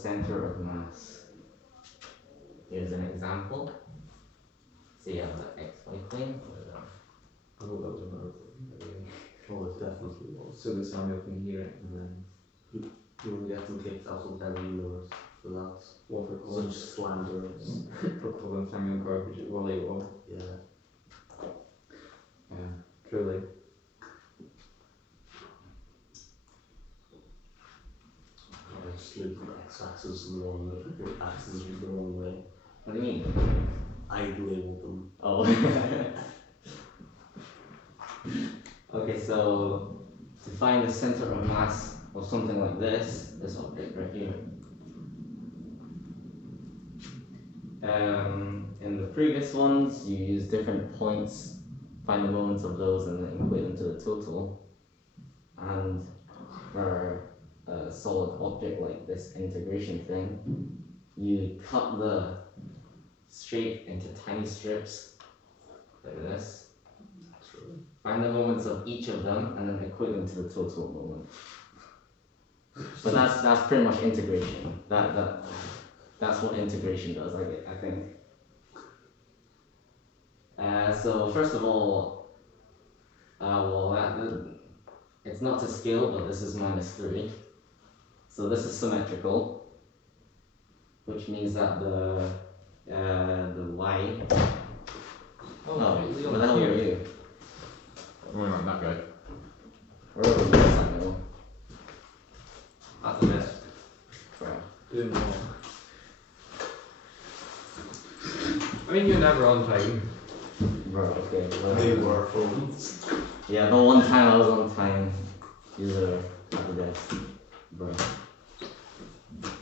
center of mass. Here's an example. So you have the XY plane. I thought that was another thing. Oh, it definitely was. So the Samuel can hear it, and then you will get some kicked out of the universe for that. What for calling such slanders. For calling Samuel garbage. Well, they were. Yeah. Yeah, truly. I just look at the x-axis and the one that axis the wrong way. What do you mean? I labeled them. Oh. Okay, so to find the center of mass of something like this object right here. In the previous ones, you use different points, find the moments of those, and then equate them to the total. And for a solid object like this integration thing, you cut the shape into tiny strips like this. Find the moments of each of them and then equate them to the total moment. But that's pretty much integration. That's what integration does, I think. So first of all, it's not to scale, but this is -3. So this is symmetrical, which means that the y. Oh, where the hell are you? We're not that guy. We're over this side now. That's the best. Crap. Didn't know. I mean, you're never on time. Bro, okay. They were phones. Yeah, the one time I was on time, you were at the desk. Bro.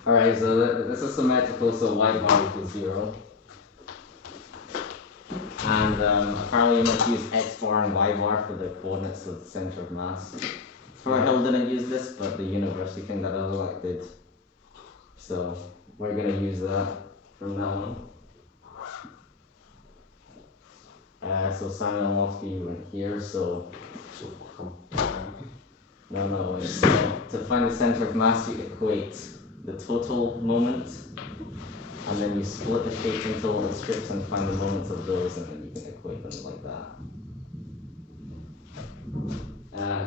Alright, so this is symmetrical, so y bar equals 0. And apparently you must use x bar and y bar for the coordinates of the center of mass. Hill didn't use this, but the university thing that I like did. So we're going to use that from now on. So Samuel Lofty went here, so no, it's to find the center of mass, you equate the total moment, and then you split the shapes into little strips and find the moments of those, and then you can equate them like that.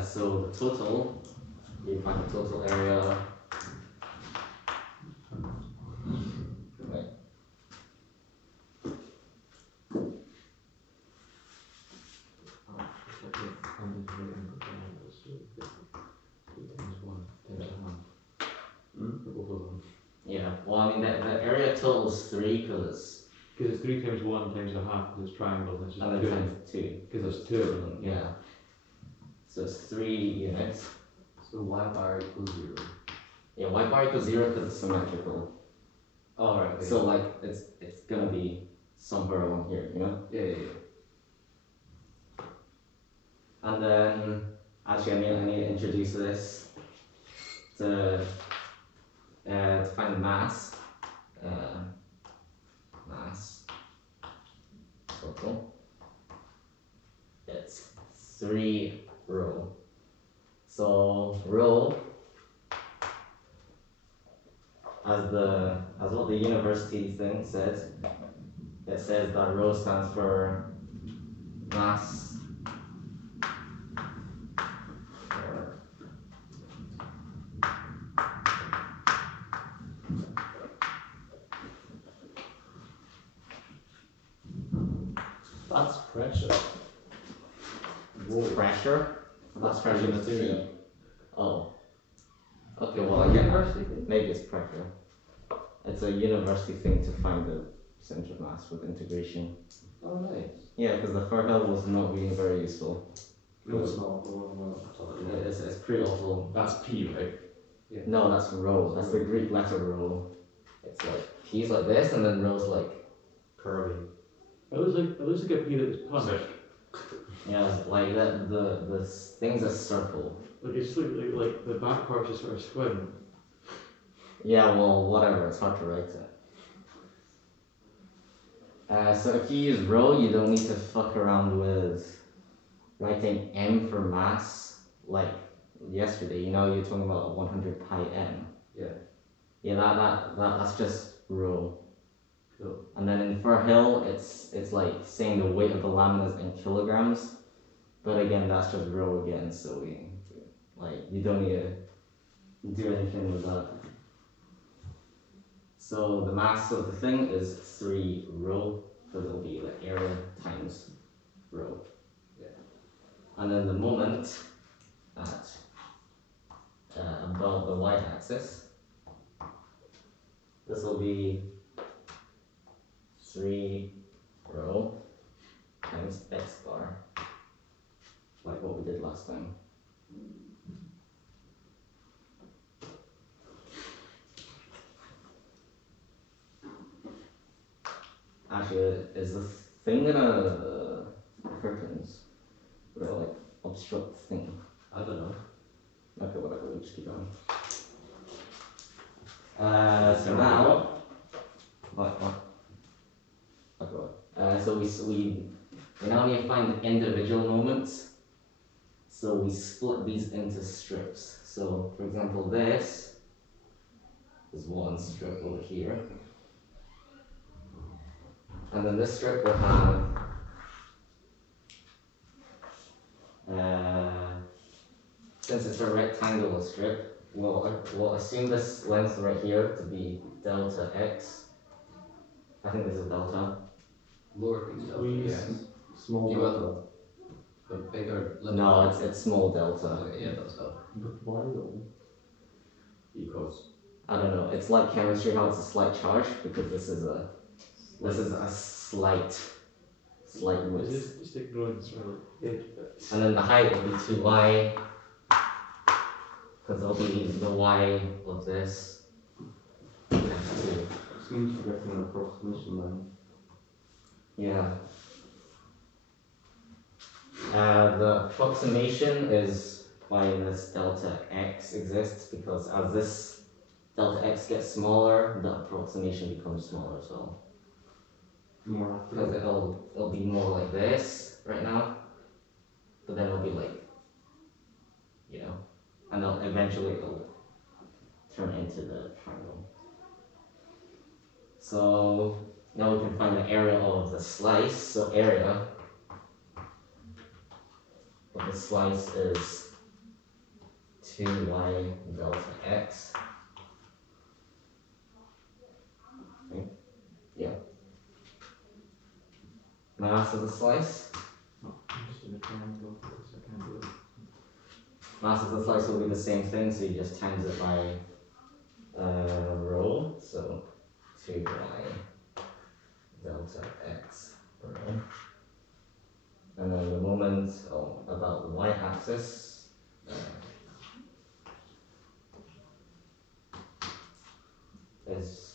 So the total, you find the total area. Right. Yeah, well, I mean, the area total is 3 because Because it's 3 times 1 times a half, because it's triangle, and it's just 2. times 2. Because it's 2 of them. Yeah. So it's 3 units. So y bar equals 0. Yeah, y bar equals 0 because it's symmetrical. Oh, right. Okay. So like it's gonna be somewhere along here, you know? Yeah. And then actually I need to introduce this to find the mass. Mass total. It's 3 rho. So rho, as what the university thing says, it says that rho stands for mass. That's pressure. Whoa. Pressure? That's pressure Pressure material. Oh. Okay, well I get maybe it's pressure. It's a university thing to find the center of mass with integration. Oh, nice. Yeah, because the Firhill was not really very useful. No, it's not. No. It's pretty awful. That's P, right? Yeah. No, that's rho. That's the Greek letter rho. It's like P's like this, and then rho's like Curvy. It looks like a P that was punished. yeah, like that. The thing's a circle. Like it's like the back part's just sort of squint. Yeah, well, whatever. It's hard to write it. So if you use rho, you don't need to fuck around with writing m for mass like yesterday. You know, you're talking about 100 pi m. Yeah. Yeah, that's just row. Cool. And then for hill, it's like saying the weight of the laminas in kilograms, but again, that's just row again. So you don't need to do anything with that. So the mass of the thing is 3 rho, because it'll be like area times rho. Yeah. And then the moment at above the y-axis, this will be 3 rho times x bar, like what we did last time. Actually, is the thing gonna curtains? Would it like obstruct the thing? I don't know. Okay, whatever, we'll just keep going. So now, what? Okay, what? So we now need to find the individual moments. So we split these into strips. So, for example, this is one strip over here. And then this strip will have since it's a rectangular strip, we'll assume this length right here to be delta x. I think this is delta. Lowercase delta, We yes. Small You delta. The bigger letter. No, it's small delta. Okay, yeah, that's delta. But why though? Because I don't know. It's like chemistry, how it's a slight charge, because this is a slight width. just ignore this really. And then the height will be 2y, because it'll be the y of this times 2. Seems to get an approximation line. Yeah. The approximation is why this delta x exists, because as this delta x gets smaller, the approximation becomes smaller as well. More Because accurate. it'll be more like this right now, but then it'll be like, and then eventually it'll turn into the triangle. So now we can find the area of the slice. So area of the slice is 2y delta x. Okay. Yeah. Mass of the slice. I'm just in a triangle for this, I can't do it. Mass of the slice will be the same thing, so you just times it by rho. So 2y delta x rho. And then the moment about the y-axis. Is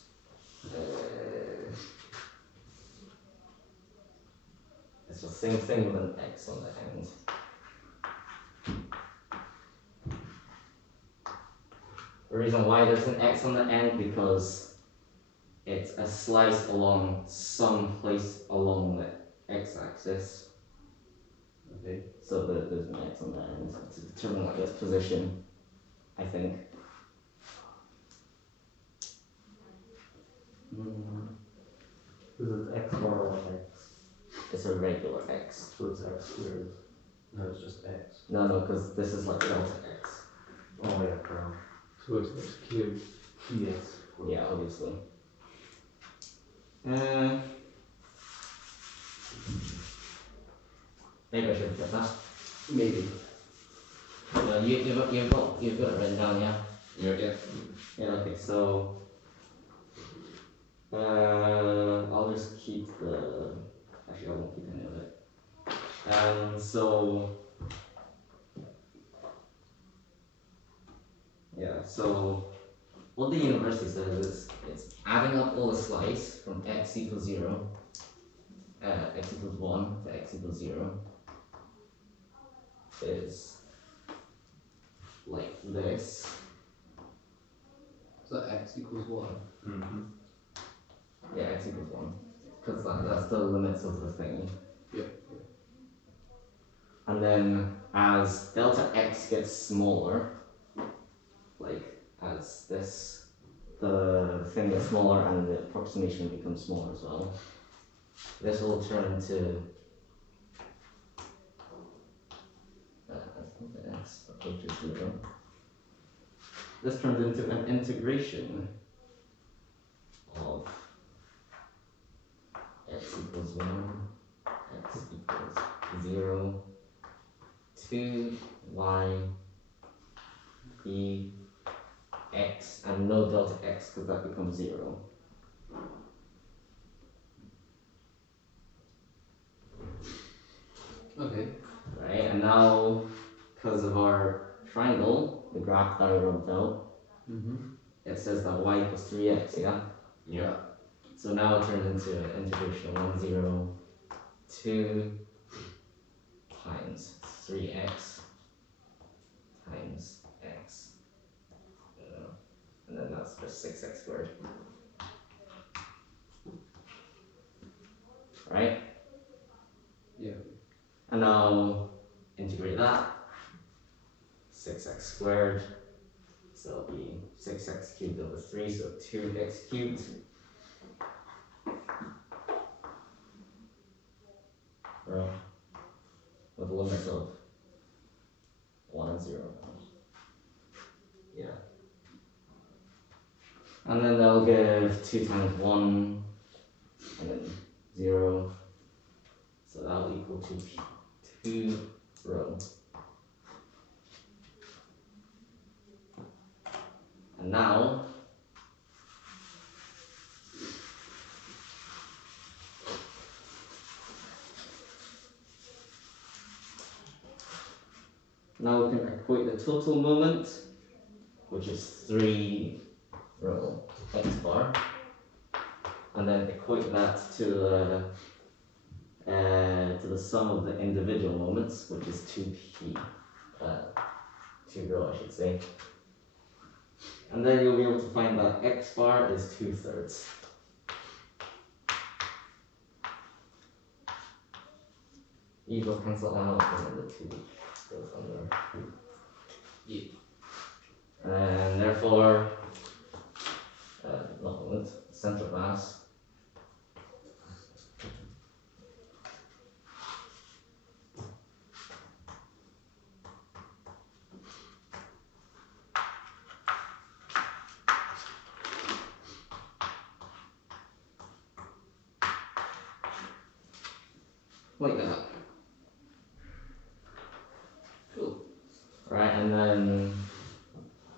it's the same thing with an x on the end. The reason why there's an x on the end, because it's a slice along some place along the x-axis. Okay. So there's an x on the end to determine like its position, I think. Is it x bar or x? It's a regular x. So it's x squared. No, it's just x. No, because this is like delta x. Oh yeah, correct. So it's x cubed. Yes. Yeah, obviously. Maybe I should get that. Maybe. Yeah, you've got it written down, yeah. Yeah. Yeah. Okay. So I'll just keep the. Actually, I won't keep any of it. So yeah. So what the university says is it's adding up all the slice from x equals 0, x equals 1 to x equals 0 is like this. So x equals 1. Mm-hmm. Yeah, x equals 1. Because that's the limits of the thing. Yeah. And then as delta x gets smaller, like as this the thing gets smaller and the approximation becomes smaller as well. This will turn into the x approaches 0. This turns into an integration of x equals 1, x equals 0, 2 y e x, and no delta x because that becomes 0. Okay. Right, and now because of our triangle, the graph that I rubbed out, it says that y equals 3x, yeah? Yeah. So now it turns into an integration of 1, 0, 2 times 3x times x. And then that's just 6x squared. Right? Yeah. And now integrate that. 6x squared. So it'll be 6x cubed over 3, so 2x cubed. Well, with the limits of 1 and 0. Yeah. And then they'll give 2 times 1 and then 0. So that'll equal to 2 rho. And now we can equate the total moment, which is 3 rho x bar, and then equate that to the sum of the individual moments, which is 2p, 2 rho I should say. And then you'll be able to find that x bar is 2/3. You will cancel out and then the 2 goes under. Yeah. And therefore, central mass like that. Cool. Right, and then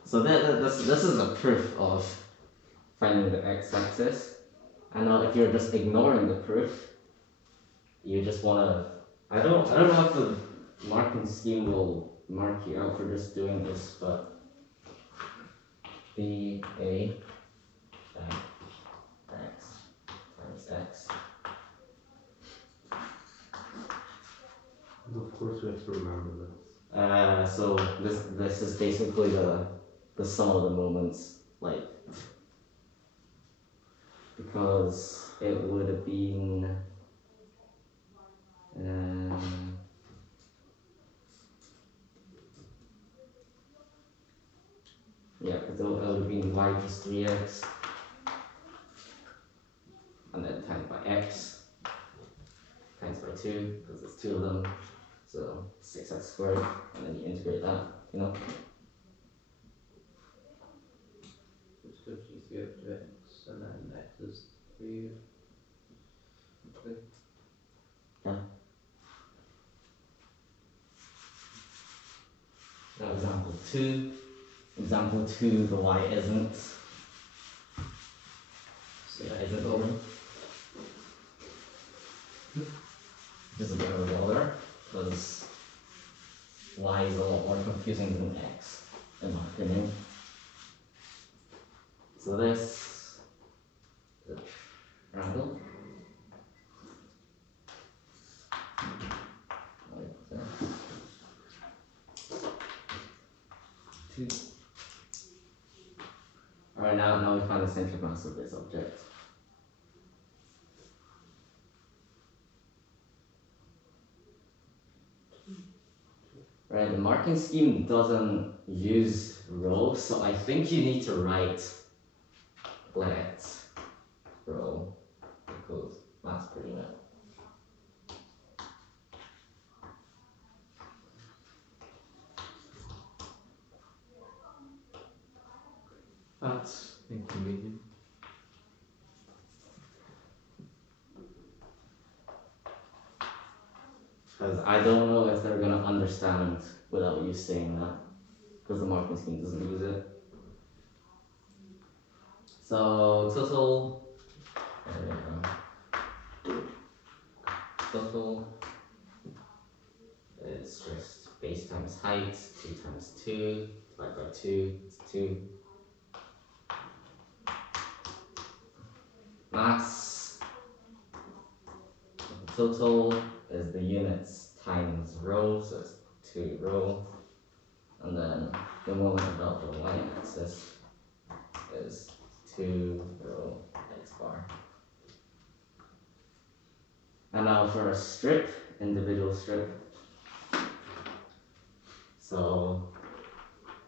so this is a proof of finding the x-axis. And now if you're just ignoring the proof, you just wanna I don't know if the marking scheme will mark you out for just doing this, but BA x times x. And of course, we have to remember that. So this is basically the sum of the moments, like, because it would have been yeah, because it would have been y plus 3x and then times by x times by 2 because there's 2 of them, so 6x squared, and then you integrate that, you know. Which gives you 3 up to x, and then x is 3. Okay. Yeah. Now example 2. Example 2, the y isn't. So yeah, isn't open. This is a bit of a bother because y is a lot more confusing than x, in my opinion. So this is a triangle. Alright, now we find the central mass of this object. Right, the marking scheme doesn't use rho, so I think you need to write let row equals mass per unit. That's inconvenient. Because I don't know if they're gonna understand without you saying that, because the marking scheme doesn't use it. So total, total is just base times height, 2 times 2, divided by 2, it's 2. Mass, total is the units times row, so it's 2 row. And then the moment about the y-axis is 2 row x bar. And now for a strip, individual strip. So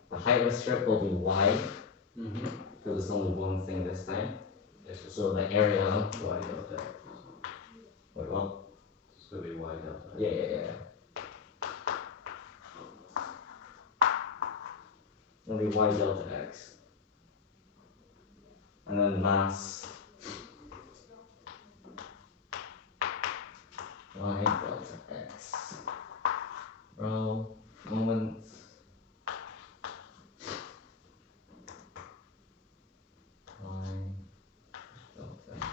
the height of a strip will be y, because it's only one thing this time. Yes, So the area, y delta. wait, what? It's going to be y delta. Yeah. It'll be y delta x. And then mass y delta x. Row, moment. Y delta x.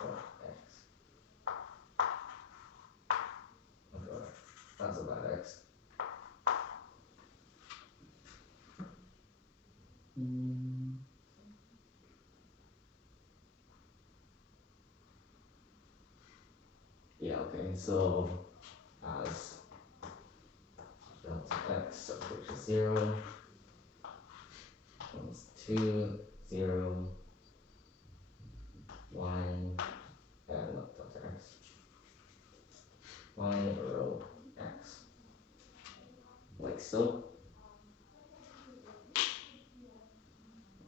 Dot x. Oh god, that's a bad x. Yeah, okay, so as delta x approaches 0, comes 2, 0, y, not delta x, y row x, like so.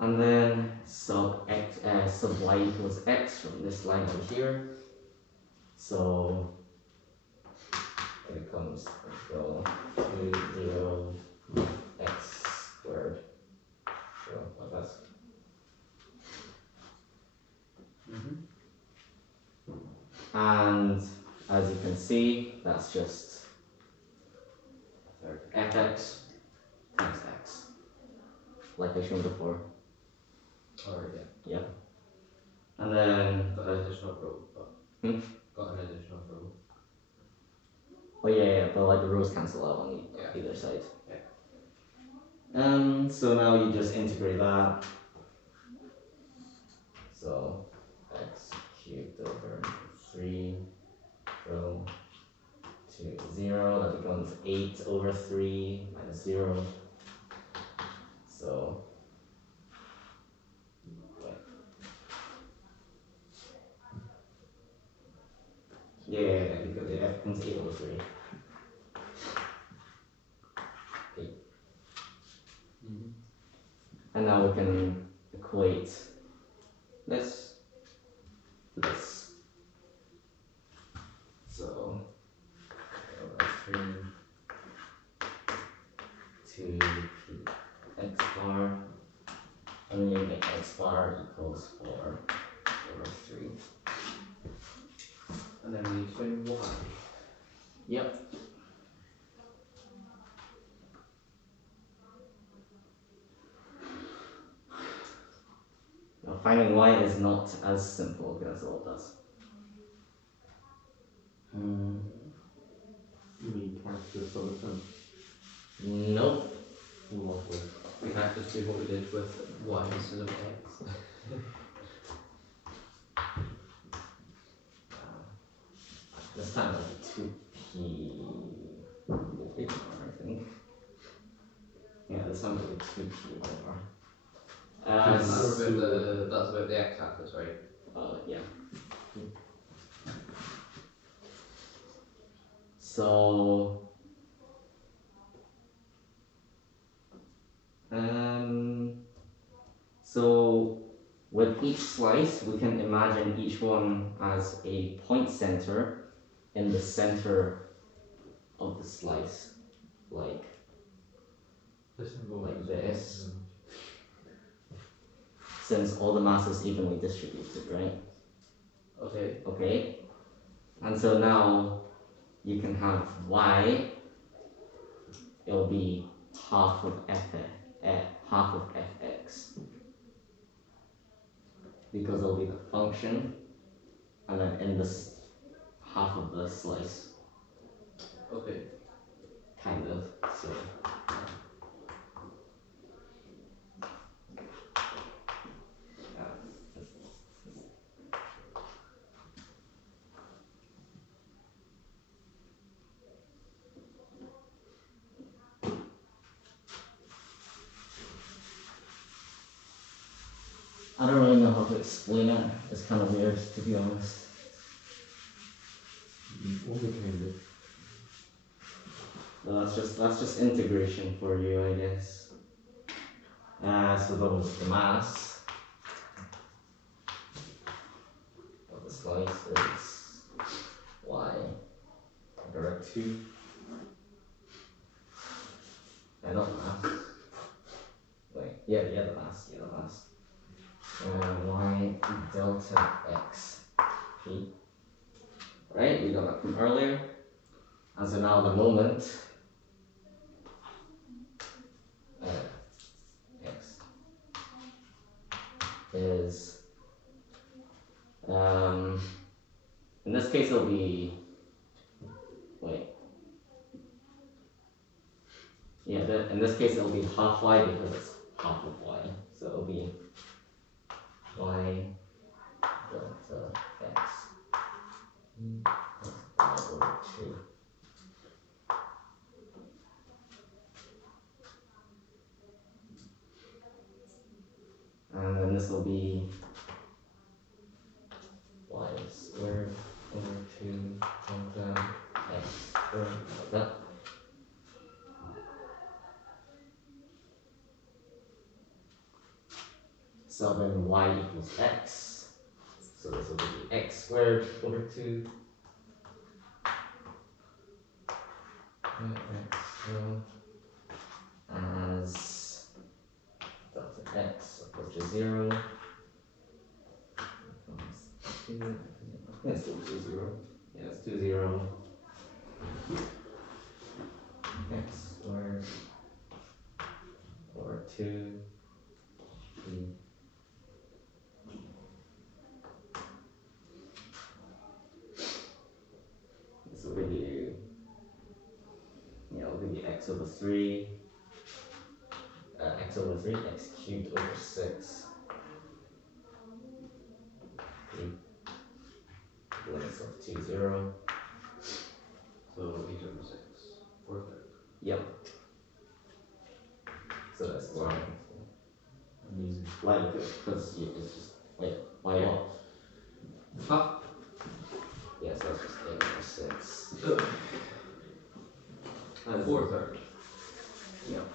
And then sub y equals x from this line over here. So it becomes equal 2, 0, x squared. So like that. And as you can see, that's just fx times x, like I showed before. Alright, yeah. Yeah. And then Got an additional row, but got an additional row. oh yeah, but like the rows cancel out on either side. Yeah. So now you just integrate that. So x cubed over 3 row to 0, that becomes 8 over 3 minus 0. So yeah, because it becomes 8 over 3. Okay. And now we can equate this to this. So that's 3 to x bar, and then you get x bar equals 4 over 3. And then we find y. Yep. Now finding y is not as simple as all does. You mean can't just sort of them? Nope. In what way? We can't just do what we did with y instead of x. This time it'll be 2p I think. Yeah, this time it'll be 2p over. That's about the x-axis, right? Yeah. So So with each slice, we can imagine each one as a point center in the center of the slice, like this, since all the mass is evenly distributed, right? Okay. And so now you can have y, it'll be half of fx, because it'll be the function, and then in this half of the slice. Okay. Kind of, so. I don't really know how to explain it. It's kind of weird, to be honest. No, that's just integration for you, I guess. So the mass of the slice is y direct 2. I don't mass. Wait, yeah, the mass. Y delta x p. Right, we got that from earlier. And so now the moment x is, in this case it'll be, in this case it'll be half y because it's half of y. So it'll be y delta x y over 2. And then this will be y squared over 2 delta x squared, like that. So then y equals x. So this will be x squared over 2. X as delta x approaches 0. It's still 2, 0. Yeah, it's 2, 0. X squared over 2. This will give you, it'll give you x over 3. X over 3, x cubed over 6. Limits of 2, 0. So 8 over 6, 4/3. Yep. So that's why. Amazing. Why? Because it's just, why not? Huh? Yeah, so that's just 8 over 6. So, And 4/3. Yep.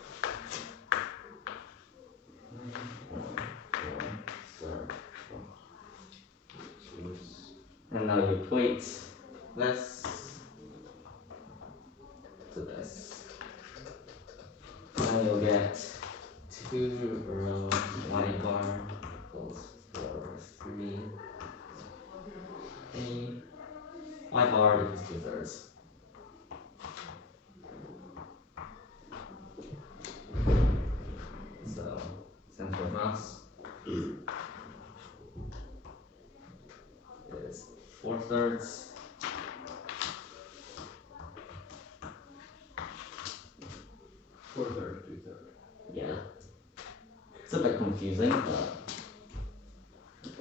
And now you equate this to this. And you'll get 2 row y bar equals 4 over 3. Y bar equals 2/3. So, center of mass is 4/3. Four-thirds, 2/3. Yeah. It's a bit confusing, but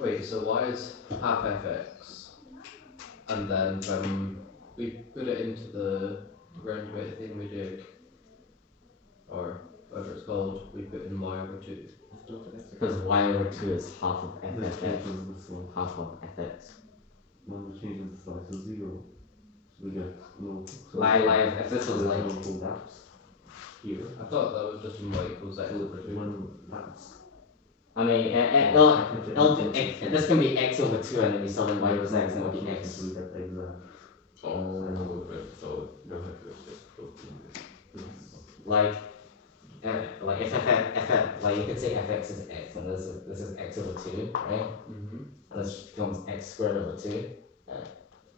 Wait, so y is half fx, and then when we put it into the roundabout thing we did, or whatever it's called, we put in y over 2. because y over 2 is half of fx, half of fx. When we change the slice to 0, so we get no. If this was like, local gaps here. I thought that was just in y equals x So over 2. when that's I mean, this can be x over 2 and then you solve in y equals x and it would be x. We get the exact. So you don't have to just go through this. Like if like you could say fx is x and this is x over 2, right? Mm-hmm. And this becomes x squared over 2.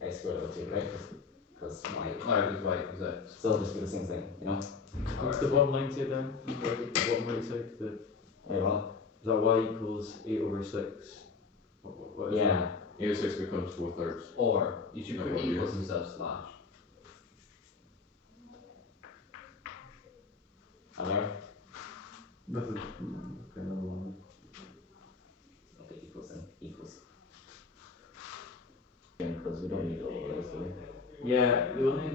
X squared over 2, right? Because y. Alright, because y equals x. So it'll just be the same thing, you know? What's the bottom line say then? The bottom right side? Wait, what? Is that y equals 8 over 6? What is Yeah. 8 over 6 becomes 4/3. Or you should put No, equals instead of slash. Other? This is kind of long. Okay, equals then. Equals. Because we don't need all of those, do we? Yeah, we only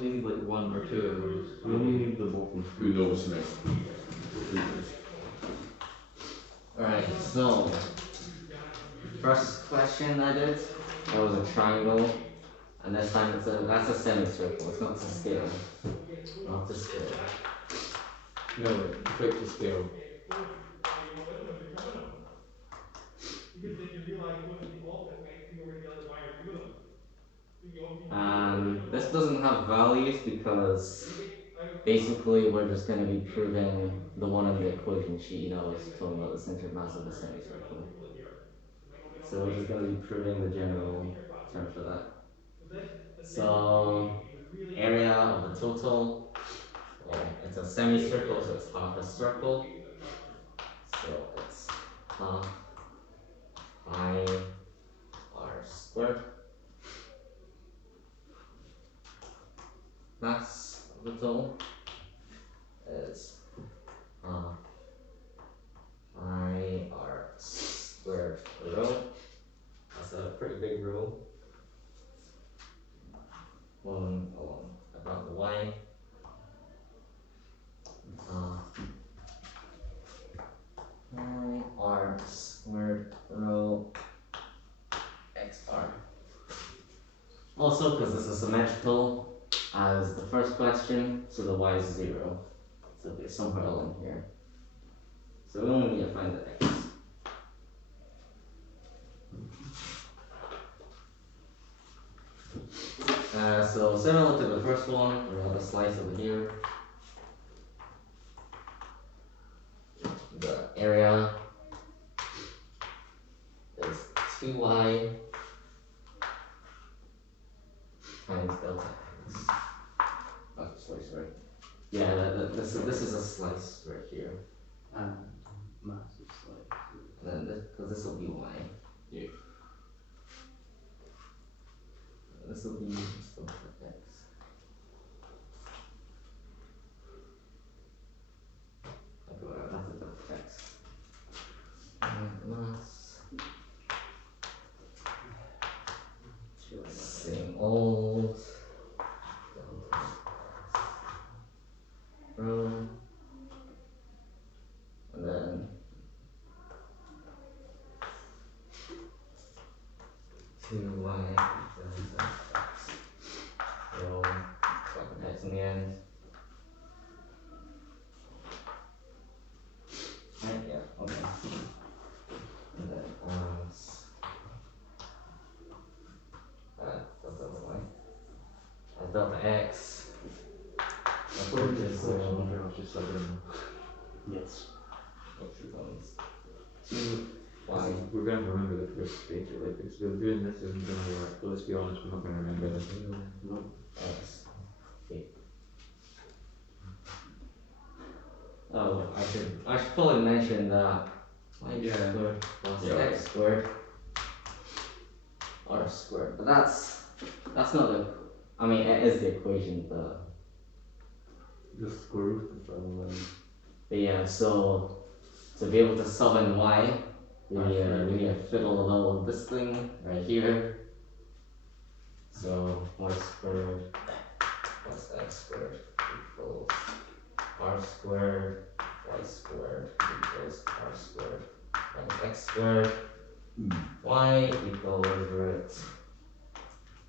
need like 1 or 2 of those. We only need the bottom. Who knows next? Alright, so first question I did, that was a triangle, and this time that's a semicircle, it's not to scale. Not to scale. No, quick to scale. And this doesn't have values because basically we're just going to be proving the one on the equation sheet, you know, it's talking about the center of mass of the semicircle. So we're just going to be proving the general term for that. So area of the total, well, it's a semicircle, so it's half a circle. So it's half pi r squared. Mass of the total is half pi r squared rho. That's a pretty big rho. One along about the y. Pi r squared rho xr. Also, because this is symmetrical as the first question, so the y is 0. So it's somewhere along here. So we only need to find the x. So similar to the first one, we have a slice over here. The area is 2y times delta x. Oh, sorry. Yeah, this is a slice right here. Massive slice. And then because this will be y. Yeah. This will be delta x. Okay, whatever, that's a delta x. Mass. Same old. Rho. And then 2y delta x. Rho. Delta x in the end. Right, yeah, okay. And then delta y. Delta x. According to this question, I was just like, Yes. What becomes 2y. We're going to remember the first page, like, because we're doing this isn't going to work, but let's be honest, we're not going to remember this. no. X. Okay. Oh, I should probably mention that y Yeah. squared plus Yeah. x squared r squared. But that's not the. I mean, it is the equation, but Just square root of that. but yeah. So to be able to sub in y, we need to fiddle a little with this thing right here. So y squared plus x squared equals r squared, y squared equals r squared minus x squared. Y equals root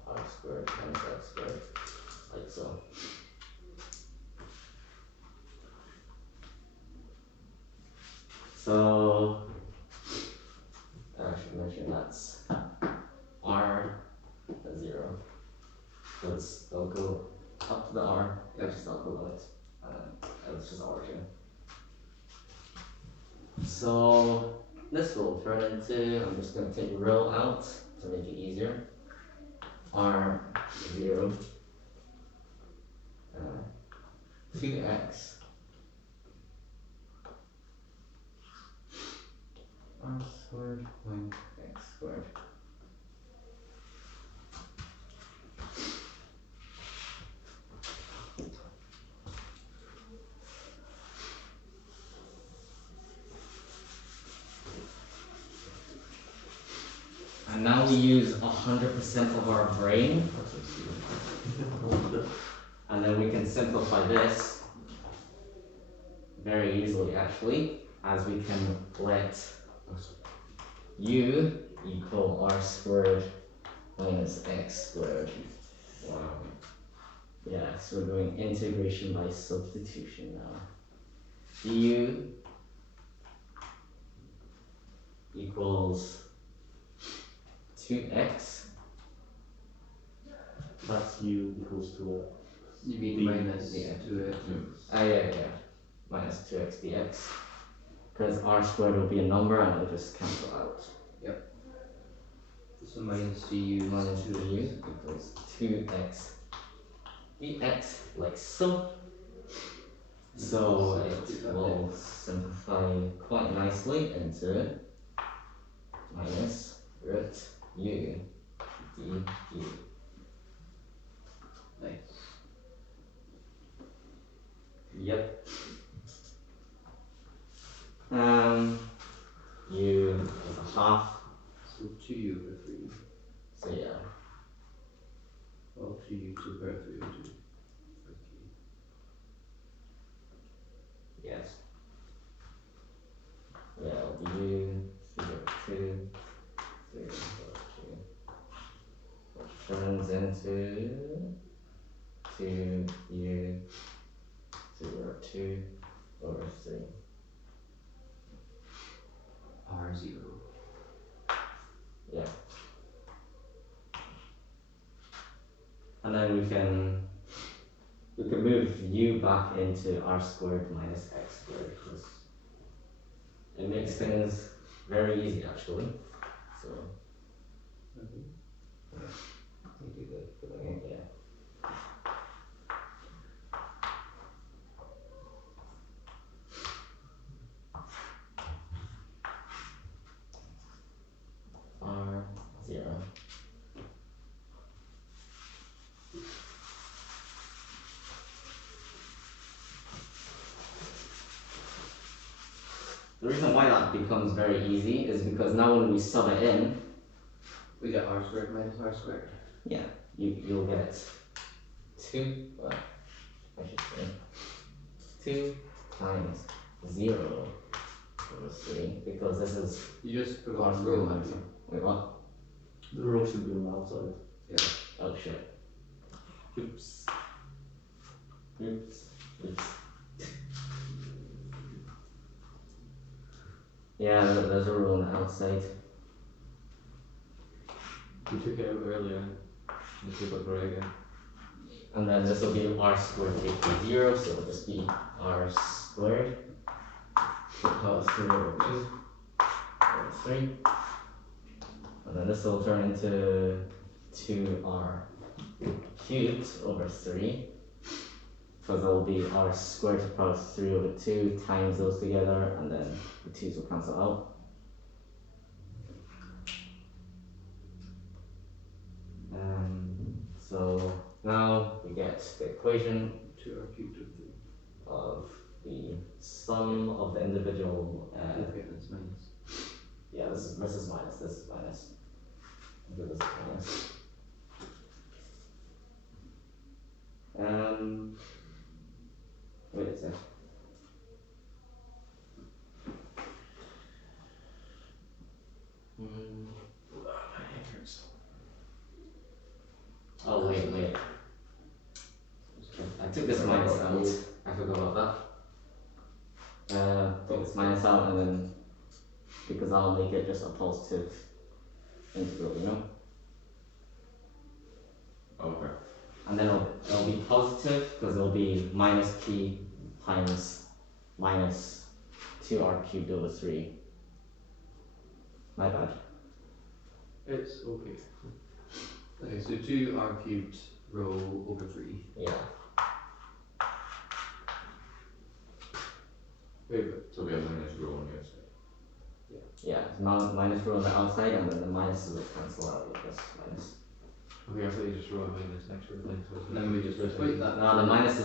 r squared minus x squared, like so. So I should mention that's r 0. So they'll go up to the r, just not below it. It's just origin. So this will turn into, I'm just going to take row out to make it easier. R0 2x r squared minus x squared. And now we use 100% of our brain. And then we can simplify this very easily actually, as we can let u equal r squared minus x squared. Wow. Yeah, so we're doing integration by substitution now. Du equals 2x. That's u equals to what? You mean D. minus Yeah. 2x? Yeah. Minus 2x dx. Because r squared will be a number and it'll just cancel out. So minus du Minus minus 2 du equals 2x dx, like so. So it will simplify quite nicely into minus root u du. Nice. Yep. U is a half, So 2u over 3. so yeah. Well, 2u to the power of 3 over 2. Okay. Yes. Yeah, it'll be u 3 over 2, 3 over 2, which turns into 2u 3 over 2 over 3. R0. Yeah. And then we can move u back into r squared minus x squared, because it makes things very easy actually. So Okay. you do the filling in, yeah. R0. The reason why that becomes very easy is because now when we sub it in, We get r squared minus r squared. you'll get 2, well, I should say 2 times 0 over 3, because this is You just r forgot squared row minus. Wait, what? The row should be on the outside. Oh shit. Oops. Yeah, there's a rule on the outside. We took it out earlier. We took it right again. And then this will be r squared equals 0, so it'll just be r squared plus 3 over 2 over 3. And then this will turn into 2r cubed over 3. Because it will be r squared plus 3 over 2 times those together, and then the 2's will cancel out. So now we get the equation 2r cubed over 3. of the sum of the individual. Okay, that's minus. Yeah, this is minus. This is minus. This is minus. Wait a sec. Oh wait. I took this minus out. I forgot about that. take this minus out, and then because I'll make it just a positive integral, you know? Okay. And then it'll be positive because it'll be minus p times minus 2r cubed over 3. My bad. It's okay. Okay, so 2r cubed rho over 3. Yeah. Wait, but So we have minus rho on the outside. Yeah, minus rho on the outside, and then the minuses will cancel out with this minus. Okay, I thought you just wrote a minus next to everything, so it's then we just equate that. No, the minus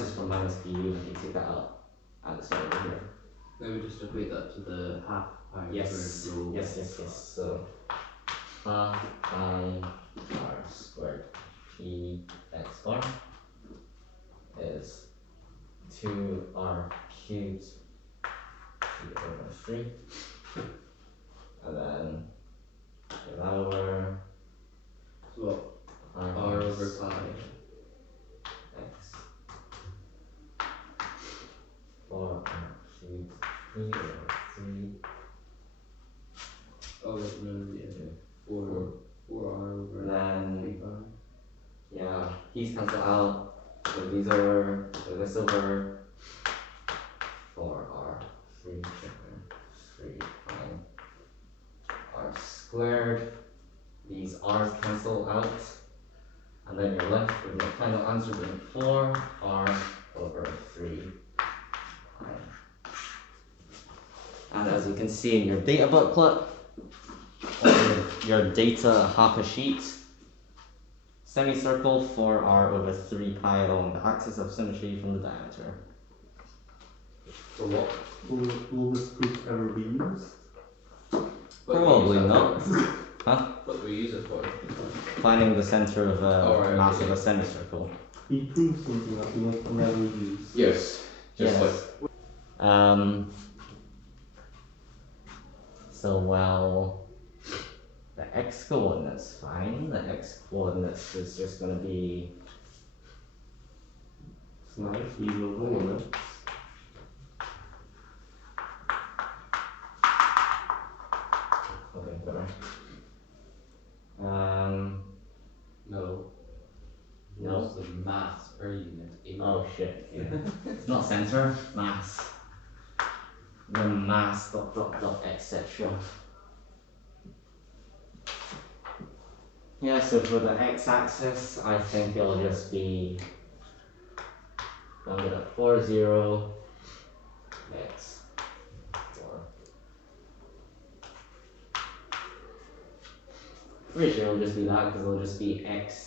is from minus pu, and you take that out. And it's over here. Then we just equate that to the half pi Yes, squared rho. yes. So half I r squared p x bar is 2r cubed over 3. And then if that over So what? r R over pi. x 4r cubed p over 3. Oh, wait, no, yeah. 4r over Then 3 pi. yeah, these cancel out. So these over, so this over 4r 3 prime r squared. These r's cancel out, and then you're left with your final answer being 4r over 3 prime. And as you can see in your data booklet, or your data half a sheet, semicircle 4r over 3 pi along the axis of symmetry from the diameter. For what? Will this proof ever be used? What Probably we use that not. for? What do we use it for? Finding the center of right, a mass okay. of a semicircle. He proved something that we will never use. Yes. Just Yes. So well, the x coordinates fine. The x coordinates is just gonna be It's nice, we will roll it. okay, better. No. No. It's the mass per unit. area. Oh shit. Yeah. It's not center. Mass. The mass dot etc. Yeah. So for the x-axis, I think it'll just be rounded up 40 x 4. Pretty sure it'll just be that because it'll just be x.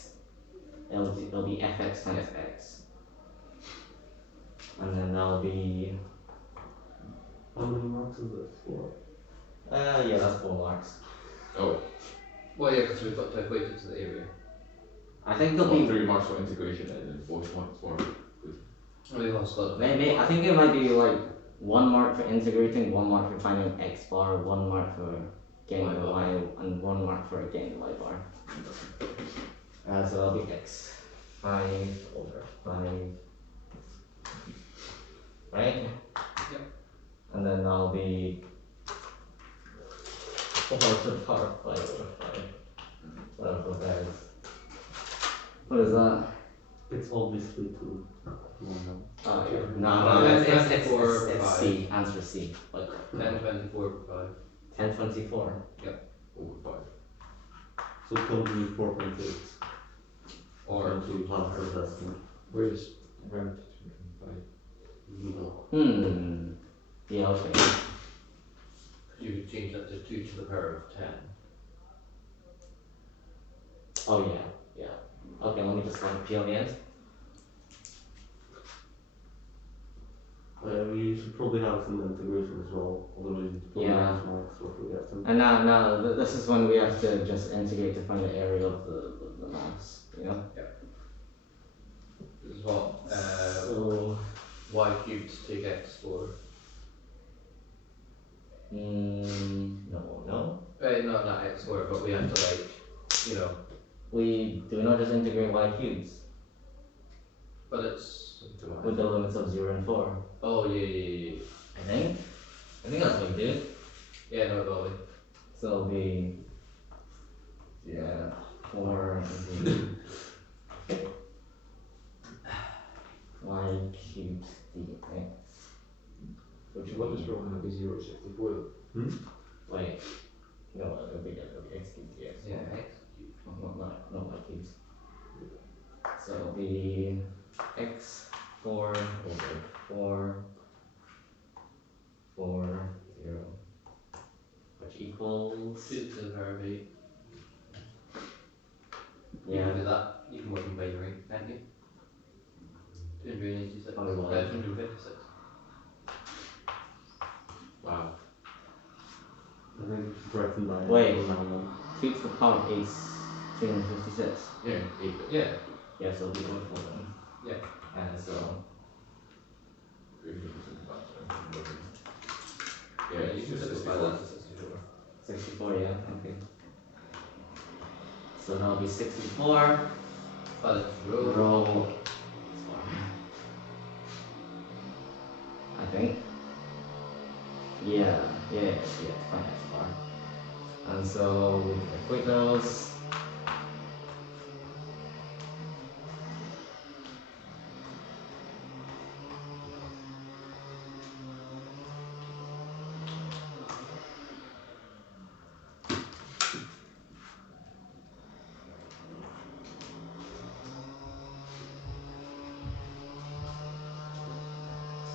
It'll be fx times x, and then that'll be How many marks is this for? yeah, that's 4 marks. Oh, Well, yeah, because we've got to equate it to the area. I think it'll well, be 3 marks for integration and then 4 marks for. And we've also got maybe I think it might be like 1 mark for integrating, 1 mark for finding x bar, 1 mark for getting Y the bar. y, and 1 mark for getting the y bar. So that'll be x 5 over 5, right? Yep. And then that'll be 4 to the power of 5 over 5. Whatever that is. What is that? It's obviously 2. No. Oh yeah. No, No, it's 4, it's 5. C. Answer C. Like 1024 over 1024. Over 5. So probably 4.8. 5. Or to half of that estimate. where's round to 25? Yeah, okay. you could change that to 2 to the power of 10. Oh yeah, yeah. Okay, let me just like P on the end. You should probably have some integration as well, otherwise you probably Yeah. lose marks or forget them. And now this is when we have to just integrate to find the area of the mass, you know? This is what So, y cubed take x for. no. No, not x squared, but we have to do We not just integrate y cubes but it's. with the limits of 0 and 4. Oh, yeah. I think that's what we did. Yeah, no, it will be. So it'll be 4 y cubed dx. Which one is wrong? It'll be 0 to 64 though. Wait, no, it'll be x cubed dx. Yeah, x cubed. Not y cubed. So it'll be x4 over 4, 0, which equals 2 to the power of 8. You yeah. can do that. You can work in binary, can't you? 286. Oh, well. 256. Wow. I think Breton by Wait. Cube to the power of 8 is 256. Yeah, 8. Yeah. Yeah, so it'll be over 4 then. Yeah. And so Yeah, You can simplify that to 64. 64, yeah, okay. So that'll be 64. But row. Row. I think. Yeah, 5 x bar. And so we can equate those.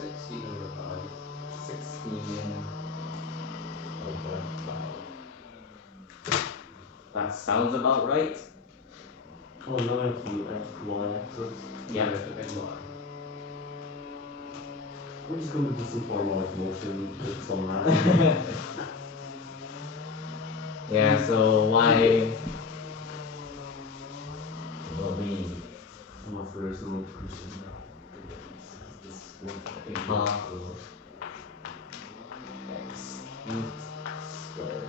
Over 16 over 5. That sounds about right. Oh, now I have to y axis. Yeah. We're just going to do some harmonic motion with some math. Yeah, so y will be Unless there is no question. half x cubed squared.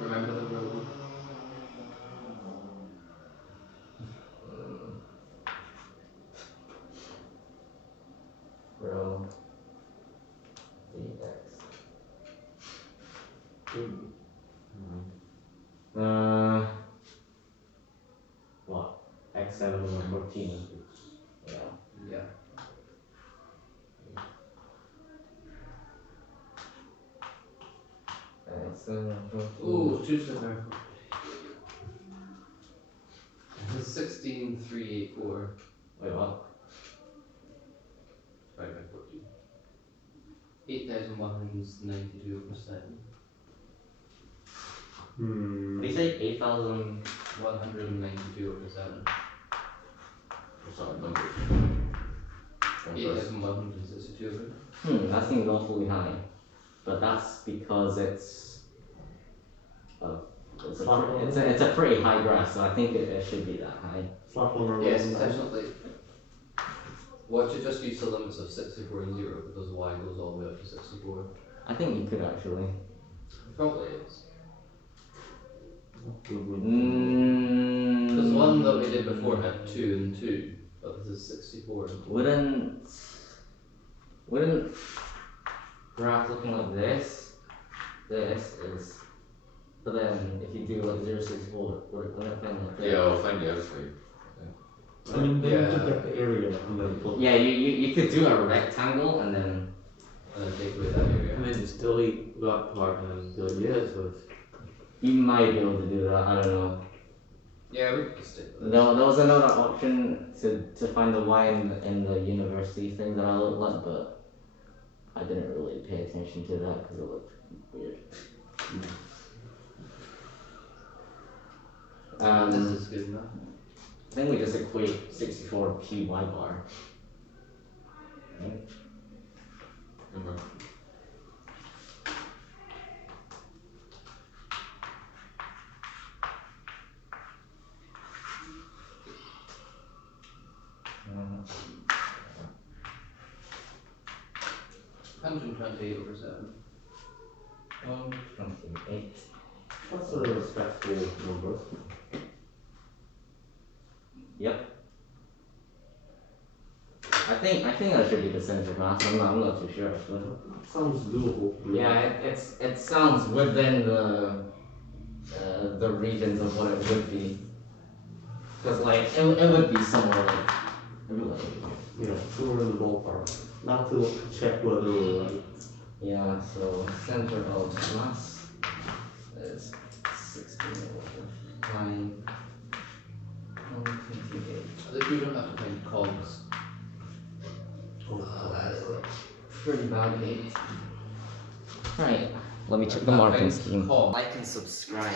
Remember the row. Rho dx. What? X7 over 14. Yeah. Yeah. X7 over 14. Ooh, 2 to the power of 16,384. Wait, what? Divided by 14. 8,192 over 7. What do you say? 8,000? 192 over 7. What's that number? 8,162 over. That seems awfully high. But that's because it's a pretty high graph, so I think it should be that high. Slap on our Yes, definitely. What if you just use the limits of 64 and 0 because y goes all the way up to 64? I think you could actually. Probably is. Because Because the one that we did before had 2 and 2, but this is 64. Wouldn't graph looking like this is, but then if you do like 0, 64, would it kind of like this? Yeah, I'll find the other way. I mean, then you Yeah. could get the area and then put. Yeah, you could do a rectangle and then And then take away that area. And then just delete that part and then delete the other, so it's you might be able to do that, I don't know. Yeah, we could stick with There this. was another option to find the y in the university thing that I looked at, but I didn't really pay attention to that because it looked weird. This is good enough. I think we just equate 64 p y bar. Right? Remember? Uh, 128 over 7. 28. That's a respectful number. I think that should be the center of mass. I'm not too sure actually. Sounds doable. Yeah, it sounds within the regions of what it would be. Cause like it would be somewhere like Yeah, somewhere in the ballpark. Not to check whether we're right. yeah. So center of mass is 16 over 9. 128. I think we don't have to find cogs. Pretty bad hate. Right, let me check the That marking finds scheme. cog. Like and subscribe.